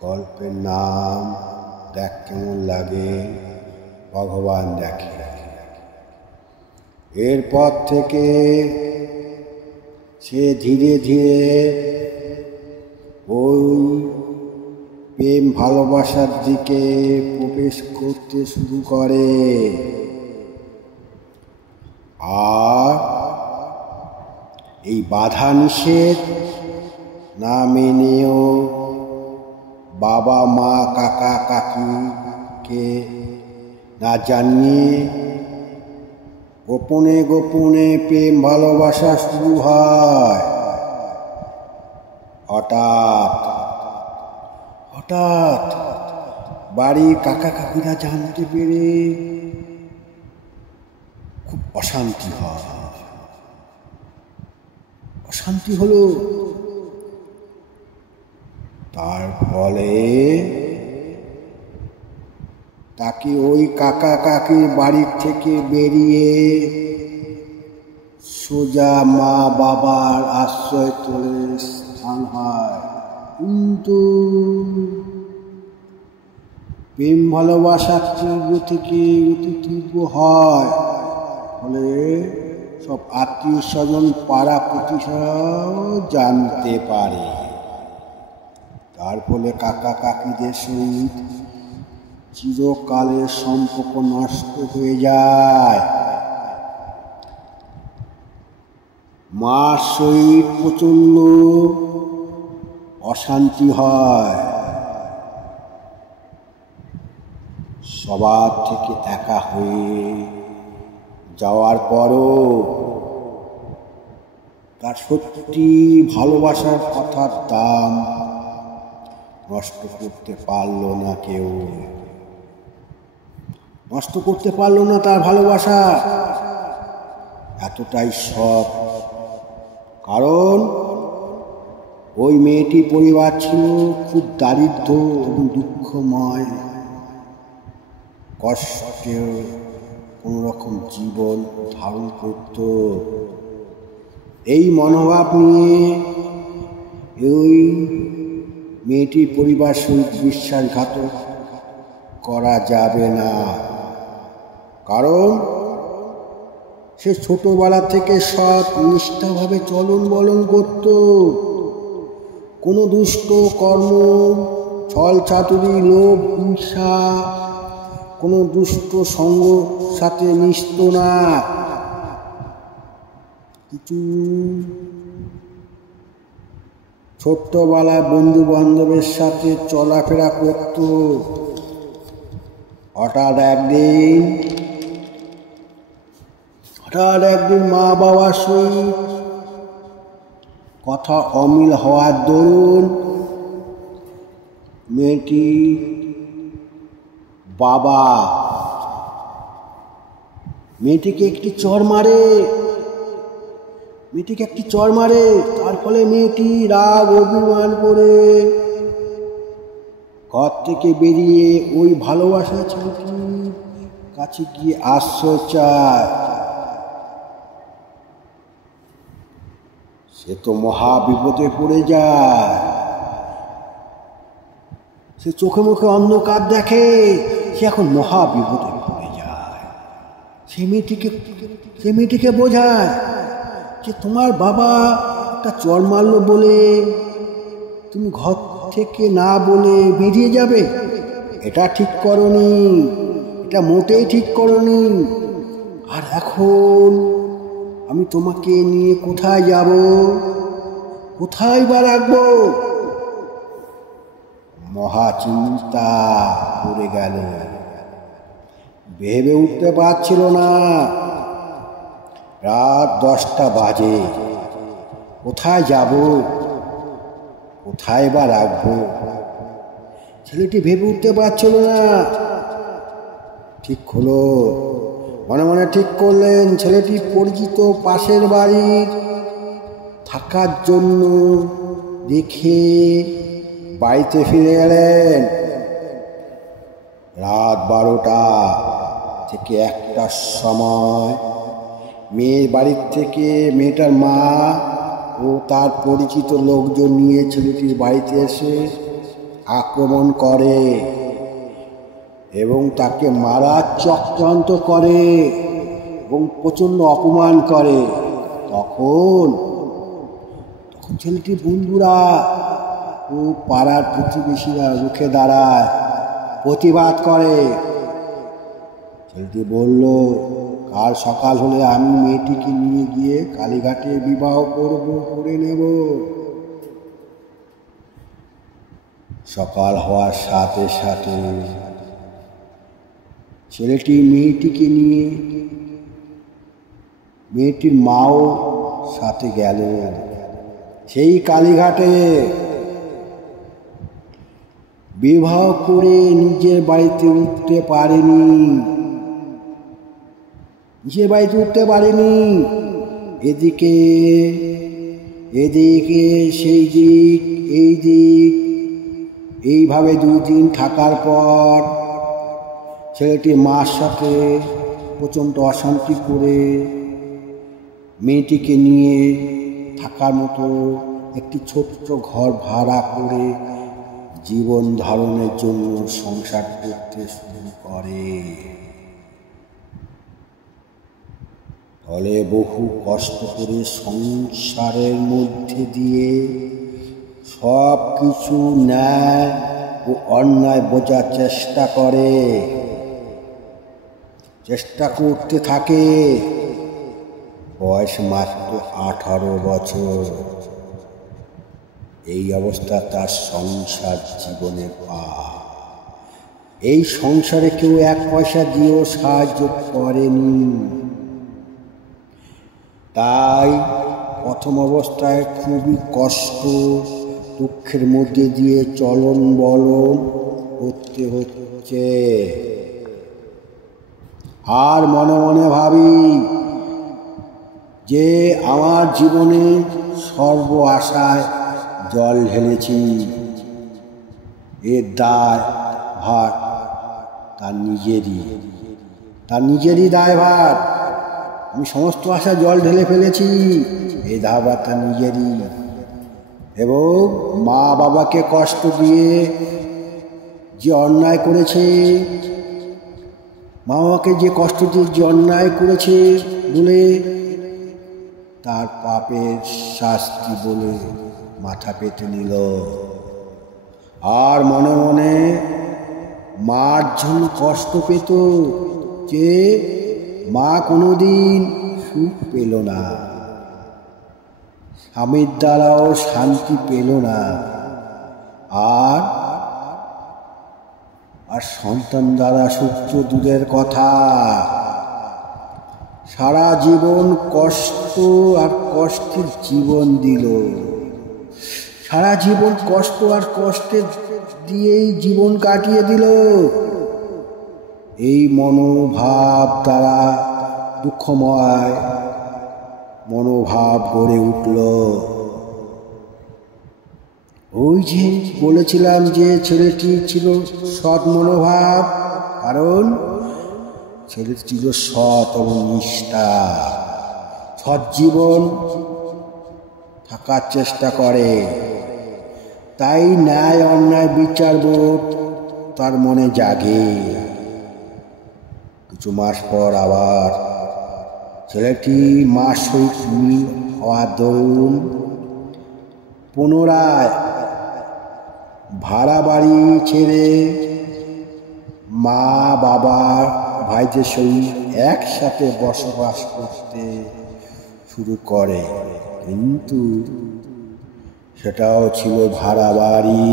গল্পের নাম দেখ কেমন লাগে, ভগবান দেখে। এরপর থেকে সে ধীরে ধীরে ওই প্রেম ভালোবাসার দিকে প্রবেশ করতে শুরু করে। আর এই বাধা নিষেধ না মেনেও বাবা মা কাকা কাকিকে না জানিয়ে গোপনে গোপনে প্রেম ভালোবাসা শুরু হয়। হঠাৎ হঠাৎ বাড়ির কাকা কাকিরা জানতে পেরে খুব অশান্তি হয়। অশান্তি হলো, তার ফলে তাকে ওই কাকা কাকির বাড়ির থেকে বেরিয়ে সোজা মা বাবার আশ্রয়স্থলের স্থান হয়। কিন্তু প্রেম ভালোবাসা তীব্র থেকে অতি তীব্র হয়, ফলে সব আত্মীয় স্বজন পাড়া প্রতিবেশীরাও জানতে পারে। তার ফলে কাকা কাকিদের সহিত চিরকালের সম্পর্ক নষ্ট হয়ে যায়। মার সহিত প্রচণ্ড অশান্তি হয়। সবার থেকে একা হয়ে যাওয়ার পরও তার সত্যি ভালোবাসার কথার দাম নষ্ট করতে পারল না কেউ। নষ্ট করতে পারল না তার ভালোবাসা, এতটাই সৎ। কারণ ওই মেয়েটির পরিবার ছিল খুব দারিদ্র এবং দুঃখময়, কষ্টে কোনো রকম জীবন ধারণ করত। এই মনোভাব নিয়ে ওই মেয়েটির পরিবার সহিত বিশ্বাসঘাতক করা যাবে না। কারণ সে ছোটবেলা থেকে সৎ নিষ্ঠাভাবে চলন বলন করত। কোনো দুষ্ট কর্ম, ছল চাতুরি, লোভ, হিংসা, কোনো দুষ্ট সঙ্গ সাথে মিশত না। কিছু ছোট্টবেলায় বন্ধু বান্ধবের সাথে চলাফেরা করত। হঠাৎ একদিন মা বাবার সহিত কথা অমিল হওয়ার দরুন মেয়েটি বাবা মেয়েটিকে একটি চড় মারে। তার ফলে মেয়েটি রাগ অভিমান করে ঘর থেকে বেরিয়ে ওই ভালোবাসা ছেলেটির কাছে গিয়ে আশ্রয় চায়। সে তো মহা বিপদে পড়ে যায়। সে চোখে মুখে অন্ধকার দেখে, সে এখন মহা বিপদে পড়ে যায়। সে মেয়েটিকে বোঝায় যে তোমার বাবা একটা চড় মারল বলে তুমি ঘর থেকে না বলে বেরিয়ে যাবে, এটা ঠিক করনি, এটা মোটেই ঠিক করনি। আর এখন আমি তোমাকে নিয়ে কোথায় যাব, কোথায় বা রাখবো? মহা চিন্তা পড়ে গেল, ভেবে উঠতে পারছিল না। রাত 10টা বাজে, কোথায় যাব, কোথায় বা রাখবো? ছেলেটি ভেবে উঠতে পারছিল না। ঠিক হলো, মনে মনে ঠিক করলেন ছেলেটি পরিচিত পাশের বাড়ির থাকার জন্য দেখে বাড়িতে ফিরে গেলেন। রাত 12টা থেকে 1টার সময় মেয়ের বাড়ির থেকে মেয়েটার মা ও তার পরিচিত লোকজন নিয়ে ছেলেটির বাড়িতে এসে আক্রমণ করে এবং তাকে মারার চক্রান্ত করে এবং প্রচণ্ড অপমান করে। তখন ছেলেটির বন্ধুরা ও পাড়ার প্রতিবেশীরা রুখে দাঁড়ায়, প্রতিবাদ করে। ছেলেটি বলল, কাল সকাল হলে আমি মেয়েটিকে নিয়ে গিয়ে কালীঘাটে বিবাহ করে নেব। সকাল হওয়ার সাথে সাথে ছেলেটি মেয়েটিকে নিয়ে, মেয়েটির মাও সাথে গেল সেই কালীঘাটে। বিবাহ করে নিজের বাড়িতে উঠতে পারেনি, এদিকে সেই দিক এই দিক, এইভাবে 2 দিন থাকার পর ছেলেটি মার সাথে প্রচণ্ড অশান্তি করে মেয়েটিকে নিয়ে থাকার মতো একটি ছোট্ট ঘর ভাড়া করে জীবন ধারণের জন্য সংসার করতে শুরু করে। ফলে বহু কষ্ট করে সংসারের মধ্যে দিয়ে সব কিছু ন্যায় ও অন্যায় বোঝার চেষ্টা করতে থাকে। বয়স মাত্র 18 বছর। এই অবস্থা তার সংসার জীবনে এই সংসারে কেউ 1 পয়সা দিয়েও সাহায্য করেনি। তাই প্রথম অবস্থায় খুবই কষ্ট, দুঃখের মধ্যে দিয়ে চলন বলন করতে হচ্ছে। আর মনে মনে ভাবি যে আমার জীবনে সর্ব আশায় জল ঢেলেছি, এর দায় ভার তার নিজেরই দায় ভার। আমি সমস্ত আশা জল ঢেলে ফেলেছি, এই দায় ভার তার নিজেরই। এবং মা বাবাকে কষ্ট দিয়ে যে অন্যায় করেছে, মা বাবাকে যে কষ্ট দিয়ে যে অন্যায় করেছে বলে তার পাপের শাস্তি বলে মাথা পেতে নিল। আর মনে মনে মার জন্য কষ্ট পেত যে মা কোনোদিন সুখ পেল না, স্বামীর দ্বারাও শান্তি পেল না, আর সন্তান দ্বারা সুখ তো দূরের কথা, সারা জীবন কষ্ট আর কষ্টের জীবন দিল। সারা জীবন কষ্ট আর কষ্টের দিয়েই জীবন কাটিয়ে দিল। এই মনোভাব দ্বারা দুঃখময় মনোভাব গড়ে উঠল। ওই যে বলেছিলাম যে ছেলেটি ছিল সৎ মনোভাব, কারণ ছেলেটি ছিল সৎ এবং নিষ্ঠা, সৎ জীবন থাকার চেষ্টা করে। তাই ন্যায় অন্যায় বিচারবোধ তার মনে জাগে। কিছু মাস পর আবার ছেলেটি মার সহিত মিল হওয়ার দরুন পুনরায় ভাড়া বাড়ি ছেড়ে মা বাবা ভাইদের সহিত একসাথে বসবাস করতে শুরু করে। কিন্তু সেটাও ছিল ভাড়া বাড়ি।